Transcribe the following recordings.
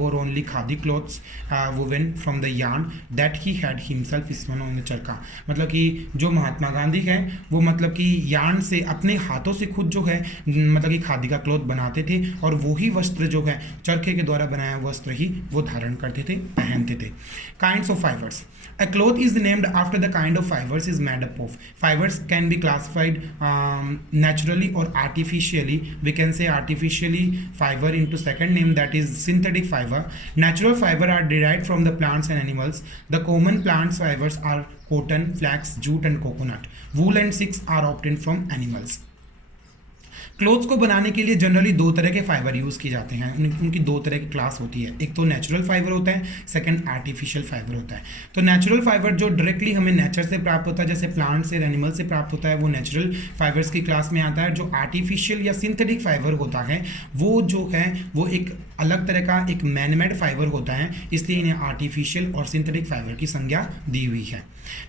wore only khadi clothes woven from the yarn that he had himself spun on the चरखा। मतलब कि जो महात्मा गांधी है वो मतलब कि यार्न से अपने हाथों से खुद जो है मतलब कि खादी का क्लॉथ बनाते थे और वही वस्त्र जो है चरखे के द्वारा बनाया वस्त्र ही वो धारण करते थे, पहनते थे। Kinds of fibres. A cloth is named after the kind of fibers is made up of. Fibers can be classified naturally or artificially. We can say artificially fiber into second name, that is synthetic fiber. Natural fiber are derived from the plants and animals. The common plant fibers are cotton, flax, jute and coconut. Wool and silks are obtained from animals. Clothes को बनाने के लिए generally दो तरह के fibre use किए जाते हैं। उनकी दो तरह की क्लास होती है, एक तो नेचुरल फाइबर होता है, सेकंड आर्टिफिशियल फाइबर होता है। तो नेचुरल फाइबर जो डायरेक्टली हमें नेचर से प्राप्त होता है, जैसे प्लांट से, एनिमल से प्राप्त होता है, वो नेचुरल फाइबर्स की क्लास में आता है। जो आर्टिफिशियल या सिंथेटिक फाइबर होता है वो जो है वो एक अलग तरह का एक मैनमेड फाइबर होता है, इसलिए इन्हें आर्टिफिशियल और सिंथेटिक फाइबर की संज्ञा दी हुई है।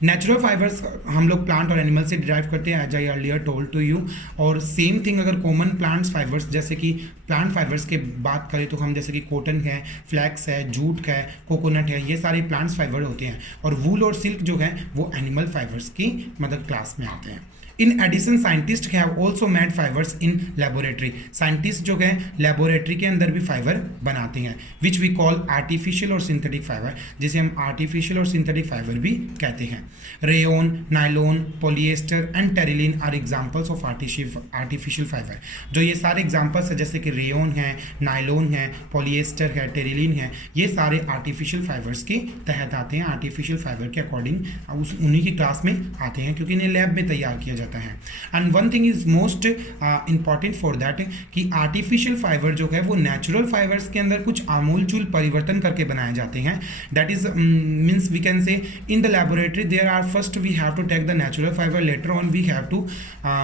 नेचुरल फाइबर्स हम लोग प्लांट और एनिमल से डिराइव करते हैं, as I earlier told to you. और सेम थिंग अगर कॉमन प्लांट्स फाइबर्स जैसे कि प्लांट फाइबर्स के बात करें तो हम जैसे कि कॉटन है, फ्लैक्स है, जूट है, कोकोनट है, ये सारे प्लांट्स फाइबर होते हैं। और वूल और सिल्क जो है वो एनिमल फाइबर्स की मतलब क्लास में आते हैं। In addition scientist have also made fibres in laboratory. Scientist जो है लेबोरेटरी के अंदर भी फाइबर बनाते हैं, विच वी कॉल आर्टिफिशियल और सिंथेटिक फाइबर, जिसे हम आर्टिफिशियल और सिंथेटिक फाइबर भी कहते हैं। Rayon, nylon, polyester and terylene are examples of artificial fibre. जो ये सारे एग्जाम्पल्स है जैसे कि रेयोन है, नायलॉन है, पॉलिएस्टर है, टेरिलिन है, ये सारे आर्टिफिशियल फाइबर्स के तहत आते हैं, आर्टिफिशियल फाइबर के अकॉर्डिंग उन्हीं की क्लास में आते हैं, क्योंकि इन्हें लैब में तैयार किया जाता है। And one thing is most important for that कि आर्टिफिशियल फाइबर जो है वो नेचुरल फाइबर्स के अंदर कुछ आमूलचूल परिवर्तन करके बनाए जाते हैं। That is means we can say in the laboratory there are first we have to take the natural fibre, later on we have to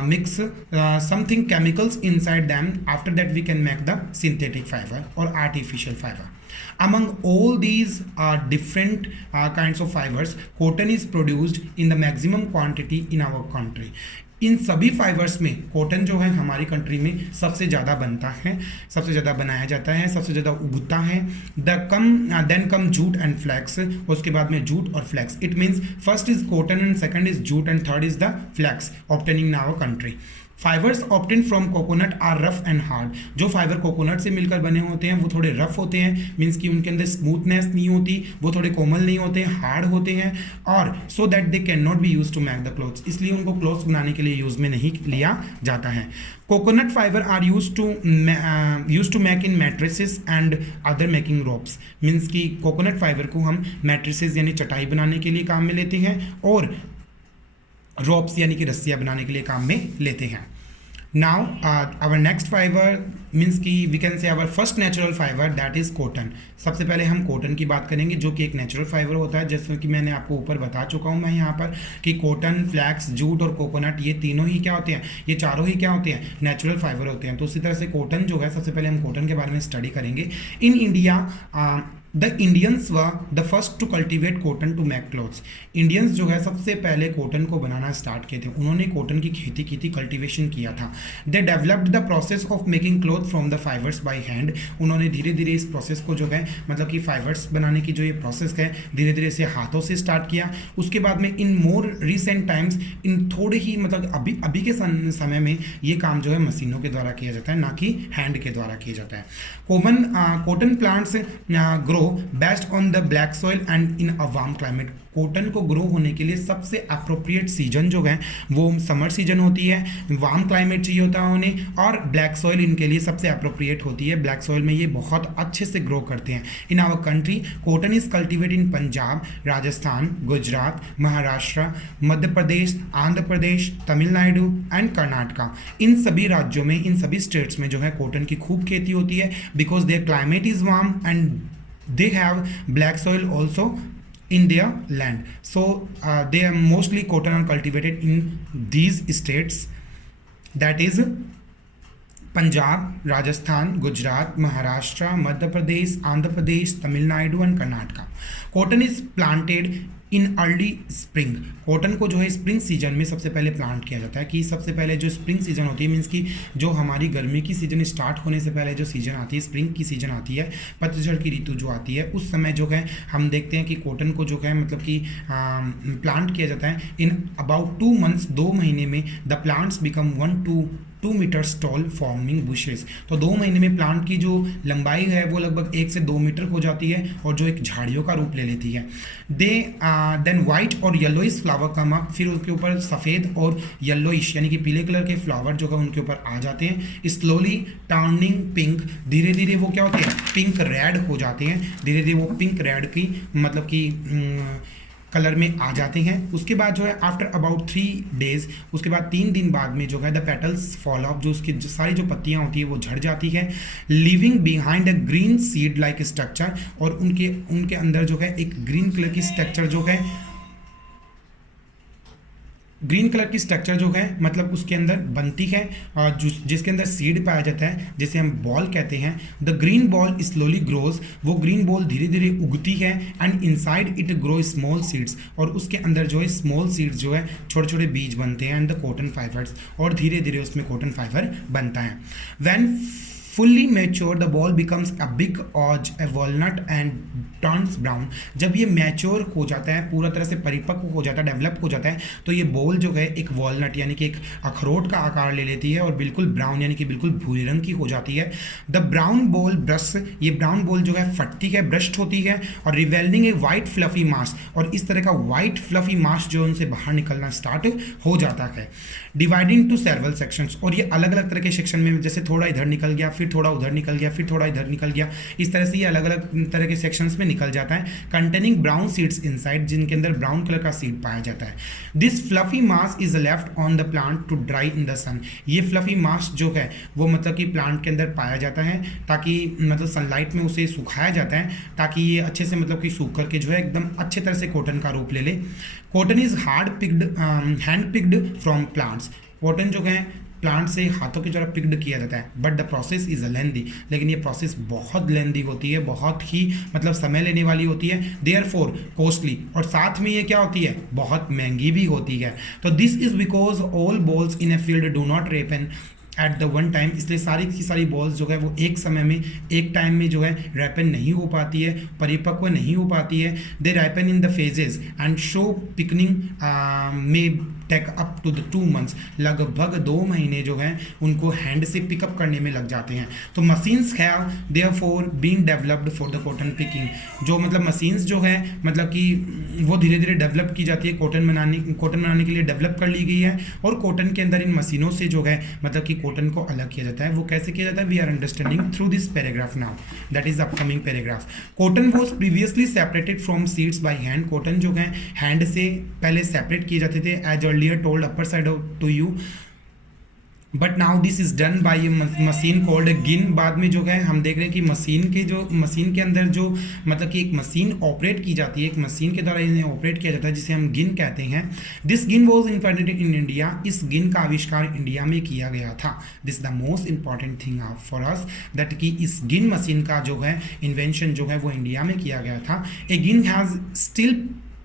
mix something chemicals inside them, after that we can make the synthetic fibre और artificial fibre. Among all these different kinds of fibers, cotton is produced in the maximum quantity in our country. इन सभी fibres में cotton जो है हमारी country में सबसे ज़्यादा बनता है, सबसे ज़्यादा बनाया जाता है, सबसे ज़्यादा उगता है। Then come jute and flax, उसके बाद में जूट और flax. It means first is cotton and second is jute and third is the flax obtaining in our country. Fibres obtain from coconut are rough and hard. जो fibre coconut से मिलकर बने होते हैं वो थोड़े रफ होते हैं, मीन्स कि उनके अंदर स्मूथनेस नहीं होती, वो थोड़े कोमल नहीं होते, हार्ड होते हैं, और so that they can not be use to make the clothes, इसलिए उनको क्लोथ्स बनाने के लिए यूज में नहीं लिया जाता है। Coconut fibre are use to make in mattresses and other making ropes. Means कि कोकोनट फाइबर को हम मैट्रेसेस यानी चटाई बनाने के लिए काम में लेते हैं और रोप्स यानी कि रस्सियाँ बनाने के लिए काम में लेते हैं। Now our next fibre means कि we can say our first natural fibre that is cotton. सबसे पहले हम कॉटन की बात करेंगे जो कि एक नेचुरल फाइबर होता है, जैसे कि मैंने आपको ऊपर बता चुका हूँ मैं यहाँ पर कि कॉटन, फ्लैक्स, जूट और कोकोनट ये तीनों ही क्या होते हैं, ये चारों ही क्या होते हैं, नेचुरल फाइबर होते हैं। तो उसी तरह से कॉटन जो है, सबसे पहले हम कॉटन के बारे में स्टडी करेंगे। In India the Indians were the first to cultivate cotton to make clothes. Indians जो है सबसे पहले कॉटन को बनाना स्टार्ट किए थे, उन्होंने कॉटन की खेती की थी, कल्टिवेशन किया था। They developed the process of making cloth from the fibres by hand. उन्होंने धीरे धीरे इस प्रोसेस को जो है मतलब कि फाइबर्स बनाने की जो ये प्रोसेस है धीरे धीरे से हाथों से स्टार्ट किया। उसके बाद में इन मोर रिसेंट टाइम्स, इन थोड़े ही मतलब अभी के समय में ये काम जो है मशीनों के द्वारा किया जाता है, ना कि हैंड के द्वारा किया जाता है। Cotton plants grow best on the black soil and in a warm climate. Cotton को ग्रो होने के लिए सबसे अप्रोप्रिएट सीजन जो है वो समर सीजन होती है, वार्म क्लाइमेट चाहिए होता है उन्हें, और ब्लैक सॉइल इनके लिए सबसे अप्रोप्रिएट होती है। ब्लैक सॉइल में ये बहुत अच्छे से ग्रो करते हैं। In our country cotton is cultivated in Punjab, Rajasthan, Gujarat, Maharashtra, Madhya Pradesh, Andhra Pradesh, Tamil Nadu and Karnataka. इन सभी राज्यों में, इन सभी स्टेट्स में जो है कॉटन की खूब खेती होती है, because their climate is warm and they have black soil also in their land. So they are mostly cotton are cultivated in these states, that is Punjab, Rajasthan, Gujarat, Maharashtra, Madhya Pradesh, Andhra Pradesh, Tamil Nadu and Karnataka. Cotton is planted in early spring. Cotton को जो है spring season में सबसे पहले plant किया जाता है, कि सबसे पहले जो स्प्रिंग सीजन होती है, मीन्स कि जो हमारी गर्मी की सीजन स्टार्ट होने से पहले जो सीजन आती है, स्प्रिंग की सीजन आती है, पतझड़ की ऋतु जो आती है, उस समय जो है हम देखते हैं कि कॉटन को जो है मतलब कि प्लांट किया जाता है। इन अबाउट 2 मंथ्स, 2 महीने में the plants become 1 to 2 metres tall forming bushes. तो 2 महीने में प्लांट की जो लंबाई है वो लगभग 1 से 2 मीटर हो जाती है और जो एक झाड़ियों का रूप ले लेती है। देन वाइट और येलोइश फ्लावर कम अप, फिर उसके ऊपर सफ़ेद और येलोइश यानी कि पीले कलर के फ्लावर जो है उनके ऊपर आ जाते हैं। स्लोली टर्निंग पिंक, धीरे धीरे वो क्या होते हैं, पिंक रेड हो जाते हैं, धीरे धीरे वो पिंक रेड की मतलब कि कलर में आ जाते हैं। उसके बाद जो है आफ्टर अबाउट 3 डेज, उसके बाद 3 दिन बाद में जो है द पेटल्स फॉल ऑफ, जो उसकी सारी जो पत्तियां होती है वो झड़ जाती है। Living behind a green seed like structure, और उनके अंदर जो है एक ग्रीन कलर की स्ट्रक्चर जो है, ग्रीन कलर की स्ट्रक्चर जो है मतलब उसके अंदर बनती है, और जिसके अंदर सीड पाया जाता है, जिसे हम बॉल कहते हैं। The green ball slowly grows, वो ग्रीन बॉल धीरे धीरे उगती है। And inside it grow small seeds, और उसके अंदर जो है स्मॉल सीड्स जो है छोटे छोटे बीज बनते हैं। एंड द कॉटन फाइबर्स, और धीरे धीरे उसमें कॉटन फाइबर बनता है। When fully mature the boll becomes a big as a walnut and turns brown. जब ये मैच्योर हो जाता है, पूरा तरह से परिपक्व हो जाता है, डेवलप हो जाता है, तो ये बॉल जो है एक वॉलनट यानी कि एक अखरोट का आकार ले लेती है और बिल्कुल ब्राउन यानी कि बिल्कुल भूरे रंग की हो जाती है। द ब्राउन बॉल ब्रश, ये ब्राउन बॉल जो है फटती है, ब्रश्ड होती है, और रिवेलिंग ए वाइट फ्लफी मास, और इस तरह का वाइट फ्लफी मास जो उनसे बाहर निकलना स्टार्ट हो जाता है। डिवाइडिंग टू सेवरल सेक्शंस, और ये अलग अलग तरह के सेक्शन में, जैसे थोड़ा इधर निकल गया, फिर थोड़ा उधर निकल गया, फिर थोड़ा इधर निकल गया, इस तरह से ये अलग अलग तरह के सेक्शंस में निकल जाता है। कंटेनिंग ब्राउन सीड्स इनसाइड, जिनके अंदर ब्राउन कलर का सीड पाया जाता है। This fluffy mass is left on the plant to dry in the sun. ये फ्लफी मास जो है वो मतलब कि प्लांट के अंदर पाया जाता है, ताकि मतलब सनलाइट में उसे सुखाया जाता है, ताकि ये अच्छे से मतलब कि सूख करके जो है एकदम अच्छे तरह से कॉटन का रूप ले ले। Cotton is hard picked, hand picked from plants. Cotton जो है प्लांट से हाथों की तरह पिक्ड किया जाता है, but the process is lengthy, लेकिन ये प्रोसेस बहुत लेंदी होती है, बहुत ही मतलब समय लेने वाली होती है। देयरफॉर कॉस्टली, और साथ में ये क्या होती है, बहुत महंगी भी होती है। तो this is because all balls in a field do not ripen at the one time, इसलिए सारी की सारी बॉल्स जो है वो एक समय में, एक टाइम में जो है रैपन नहीं हो पाती है, परिपक्व नहीं हो पाती है। They ripen in the phases and show picking में take up to the 2 months, लगभग 2 महीने जो हैं उनको हैंड से पिकअप करने में लग जाते हैं। तो machines have therefore been developed for the cotton picking, जो मतलब मशीन्स जो है मतलब कि वो धीरे धीरे डेवलप की जाती है, कॉटन बनाने के लिए डेवलप कर ली गई है। और कॉटन के अंदर इन मशीनों से जो है मतलब कि कॉटन को अलग किया जाता है। वो कैसे किया जाता है, we are understanding through this paragraph now, that is upcoming paragraph. Cotton was previously separated from seeds by hand, cotton जो है हैंड से पहले सेपरेट किए जाते थे, as earlier told upper side to you, but now this is done by a machine called gin. बाद में जो है हम देख रहे हैं कि मशीन के अंदर जो मतलब कि एक मशीन ऑपरेट की जाती है, एक मशीन के द्वारा इन्हें ऑपरेट किया जाता है, जिसे हम गिन कहते हैं। दिस गिन वॉज इन्वेंटेड इन इंडिया, इस गिन का आविष्कार इंडिया में किया गया था। This the most important thing for us, that कि इस गिन मशीन का जो है इन्वेंशन जो है वो इंडिया में किया गया था। A gin has steel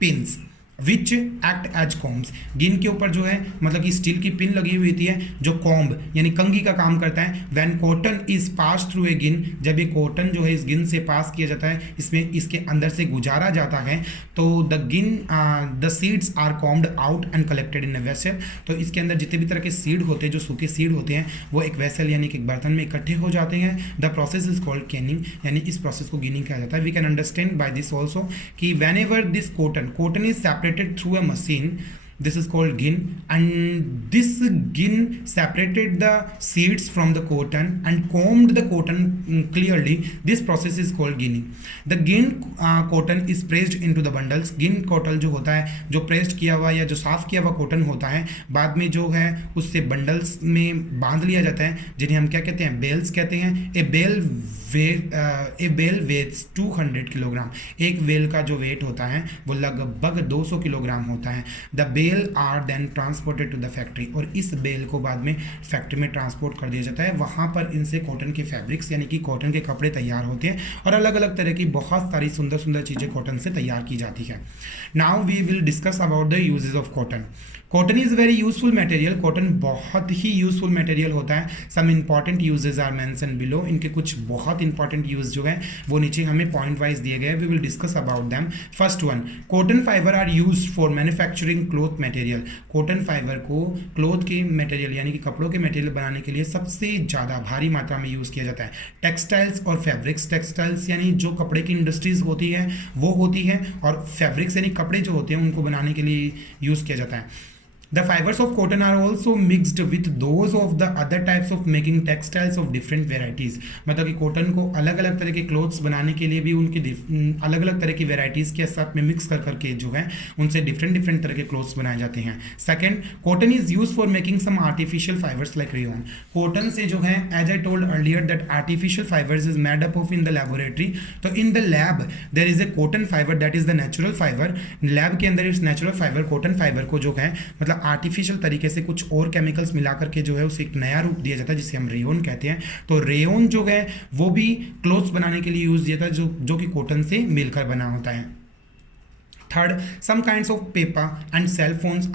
pins which act as combs, gin के ऊपर जो है मतलब कि स्टील की पिन लगी हुई होती है जो कॉम्ब यानी कंघी का काम करता है। When cotton is pass through a गिन, जब ये कॉटन जो है इस गिन से पास किया जाता है, इसमें इसके अंदर से गुजारा जाता है, तो the seeds are combed out and collected in a vessel. तो इसके अंदर जितने भी तरह के सीड होते हैं, जो सूखे सीड होते हैं, वो एक वेसल यानी कि एक बर्तन में इकट्ठे हो जाते हैं। The process is called ginning, यानी इस प्रोसेस को गिनिंग कहा जाता है। We can understand by this also कि whenever this cotton is separated through a machine, this is called gin, and this gin separated the seeds from the cotton and combed the cotton clearly. This process is called ginning. The gin cotton is pressed into the bundles. gin cotton जो होता है, जो pressed किया हुआ या जो साफ किया हुआ कॉटन होता है, बाद में जो है उससे बंडल्स में बांध लिया जाता है, जिन्हें हम क्या कहते हैं, बेल्स कहते हैं। ए बेल वेट्स 200 किलोग्राम, एक बेल का जो वेट होता है वो लगभग 200 किलोग्राम होता है। The bale bale are then transported to the factory, और इस बेल को बाद में फैक्ट्री में ट्रांसपोर्ट कर दिया जाता है। वहाँ पर इनसे कॉटन के फैब्रिक्स यानी कि कॉटन के कपड़े तैयार होते हैं और अलग अलग तरह की बहुत सारी सुंदर सुंदर चीज़ें कॉटन से तैयार की जाती है। Now we will discuss about the uses of cotton. Cotton is very useful material, cotton बहुत ही यूजफुल मटेरियल होता है। Some important uses are mention below, इनके कुछ बहुत इंपॉर्टेंट यूज जो है वो नीचे हमें पॉइंट वाइज दिए गए, we will discuss about them. First one, cotton fibre are use for manufacturing cloth material. Cotton fibre को क्लॉथ के मटेरियल यानी कि कपड़ों के मटेरियल बनाने के लिए सबसे ज़्यादा भारी मात्रा में यूज़ किया जाता है। टेक्सटाइल्स और फैब्रिक्स, टेक्सटाइल्स यानी जो कपड़े की इंडस्ट्रीज होती है वो होती है, और फैब्रिक्स यानी कपड़े जो होते हैं उनको बनाने के लिए यूज़ किया जाता है। The fibers of cotton are also mixed with those of the other types of making textiles of different varieties। मतलब कि कॉटन को अलग अलग तरह के क्लोथ्स बनाने के लिए भी उनकी अलग अलग तरह की वेराइटीज़ के साथ में मिक्स कर करके जो है उनसे डिफरेंट तरह के क्लोथ्स बनाए जाते हैं। Second, cotton is use for making some artificial fibres like rayon. Cotton से जो है, as I told earlier that artificial fibres is made up of in the laboratory. तो in the lab there is a cotton fibre that is the natural fibre. Lab के अंदर इस natural fibre cotton fibre को जो है मतलब artificial तरीके से कुछ और केमिकल्स मिला करके जो है उसे एक नया रूप दिया जाता है जिसे हम रेयन कहते हैं। तो रेयन जो है वो भी क्लोथ्स बनाने के लिए यूज किया जाता है जो कि कॉटन से मिलकर बना होता है। Third, some kinds of paper and cell phones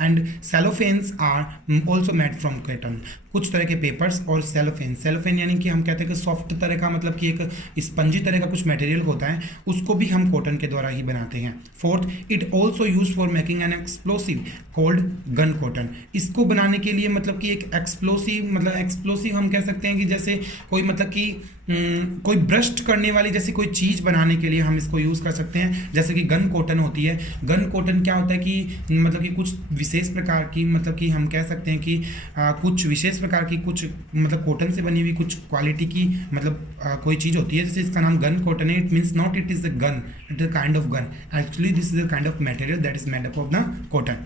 and cellophanes are also made from cotton। कुछ तरह के पेपर्स और सेलोफेन यानी कि हम कहते हैं कि सॉफ्ट तरह का, मतलब कि एक स्पंजी तरह का कुछ मटेरियल होता है, उसको भी हम कॉटन के द्वारा ही बनाते हैं। Fourth, it also use for making an explosive called gun cotton. इसको बनाने के लिए मतलब कि एक एक्सप्लोसिव हम कह सकते हैं कि जैसे कोई मतलब कि कोई ब्रस्ट करने वाली जैसे कोई चीज़ बनाने के लिए हम इसको यूज़ कर सकते हैं, जैसे कि गन कॉटन होती है। गन कॉटन क्या होता है कि मतलब कि कुछ विशेष प्रकार की, मतलब कि हम कह सकते हैं कि कुछ विशेष प्रकार की कुछ मतलब कॉटन से बनी हुई कुछ क्वालिटी की मतलब कोई चीज़ होती है, जैसे इसका नाम गन कॉटन है। It means not it is a gun, it is a kind of gun, actually this is a kind of material that is made up of the cotton.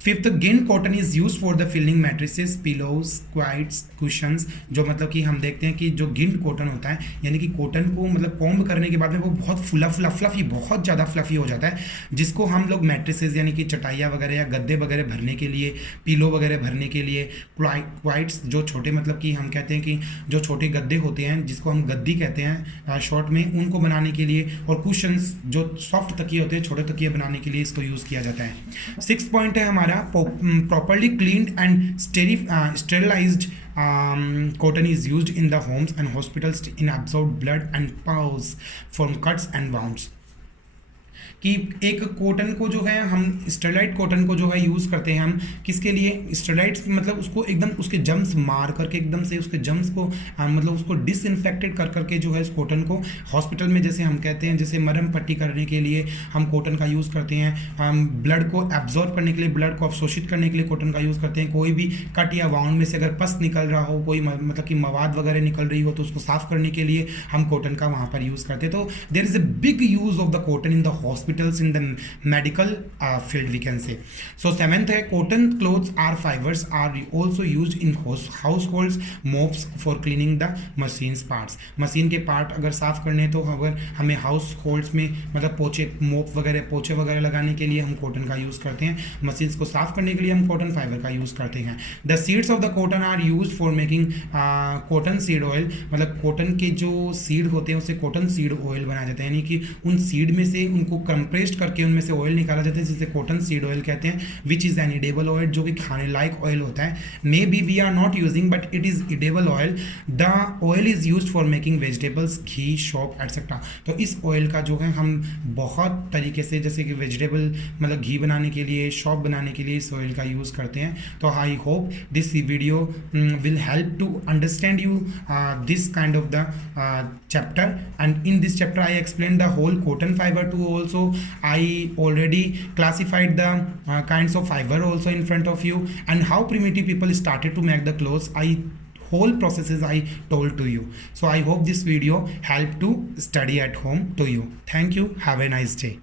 Fifth, ginned cotton is use for the filling mattresses, pillows, quilts, cushions. जो मतलब कि हम देखते हैं कि जो गिंड cotton होता है यानी कि कॉटन को मतलब कॉम्ब करने के बाद में वो बहुत फ्लफी बहुत ज़्यादा फ्लफी हो जाता है, जिसको हम लोग मैट्रिसेस यानी कि चटाइयाँ वगैरह या गद्दे वगैरह भरने के लिए, पिलो वगैरह भरने के लिए, क्वाइट्स जो छोटे मतलब कि हम कहते हैं कि जो छोटे गद्दे होते हैं जिसको हम गद्दी कहते हैं शॉर्ट में, उनको बनाने के लिए, और कुशंस जो सॉफ्ट तकिए होते हैं छोटे तकिए बनाने के लिए इसको यूज़ किया जाता है। 6 पॉइंट है हमारा, properly cleaned and sterilized cotton is used in the homes and hospitals in absorb blood and pus from cuts and wounds। कि एक कॉटन को जो है हम स्टेरलाइट कॉटन को जो है यूज़ करते हैं हम किसके लिए, स्टेरलाइट्स मतलब उसको एकदम उसके जम्स मार करके एकदम से उसके जम्स को मतलब उसको डिसइंफेक्टेड कर करके जो है इस कॉटन को हॉस्पिटल में जैसे हम कहते हैं जैसे मरहम पट्टी करने के लिए हम कॉटन का यूज़ करते हैं, हम ब्लड को एब्जॉर्ब करने के लिए, ब्लड को अवशोषित करने के लिए कॉटन का यूज़ करते हैं। कोई भी कट या वाउंड में से अगर पस निकल रहा हो, कोई मतलब कि मवाद वगैरह निकल रही हो तो उसको साफ़ करने के लिए हम कॉटन का वहाँ पर यूज़ करते हैं। तो there is a big use of the cotton in the hospitals in the medical field we can say। So 7th है, cotton clothes are fibers are also used in households mops for cleaning the machines parts। Machine के part अगर साफ करने तो अगर हमें house holds में मतलब पोछे वगैरह लगाने के लिए हम कॉटन का यूज़ करते हैं, मशीन्स को साफ करने के लिए हम कॉटन फाइबर का यूज़ करते हैं। The seeds of the cotton are use for making cotton seed oil. मतलब कॉटन के जो सीड होते हैं उसे कॉटन सीड ऑयल बनाया जाता है, यानी कि उन सीड में से उनको कंप्रेस्ड करके उनमें से ऑयल निकाला जाता है जिसे कॉटन सीड ऑयल कहते हैं, which is an edible oil, जो कि खाने लायक ऑयल होता है। May be we are not using but it is edible oil. The oil is use for making vegetables, ghee, soap etcetera. तो इस ऑयल का जो है हम बहुत तरीके से जैसे कि वेजिटेबल मतलब घी बनाने के लिए, शॉप बनाने के लिए इस ऑयल का यूज़ करते हैं। तो I hope this video will help to understand you this kind of the chapter, and in this chapter I explained the whole cotton fiber too. Also I already classified the kinds of fiber also in front of you, and how primitive people started to make the clothes. Whole processes I told to you. So I hope this video helped to study at home to you. Thank you. Have a nice day.